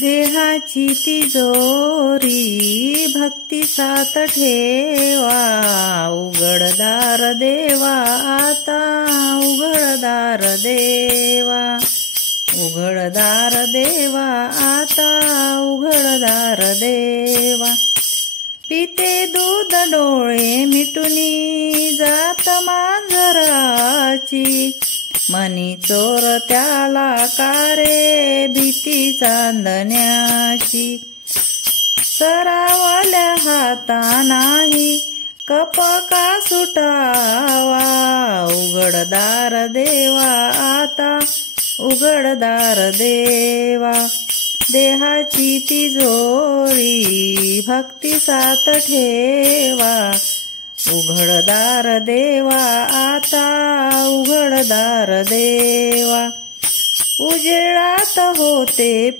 देहाची तिजोरी भक्ती सात ठेवा, उघडदार देवा आता उघडदार देवा, उघडदार देवा आता उघडदार देवा. पिते दूध डोळे मिटुनी जात मांजराची, मनी चोर त्याला कारे भीती चांदण्याची. सरावल्या हाता नाही कपका सुटावा, उघडदार देवा आता उघडदार देवा. देहाची तिजोरी भक्ती सात ठेवा, उघडदार देवा आता उघडदार देवा. उजेडात होते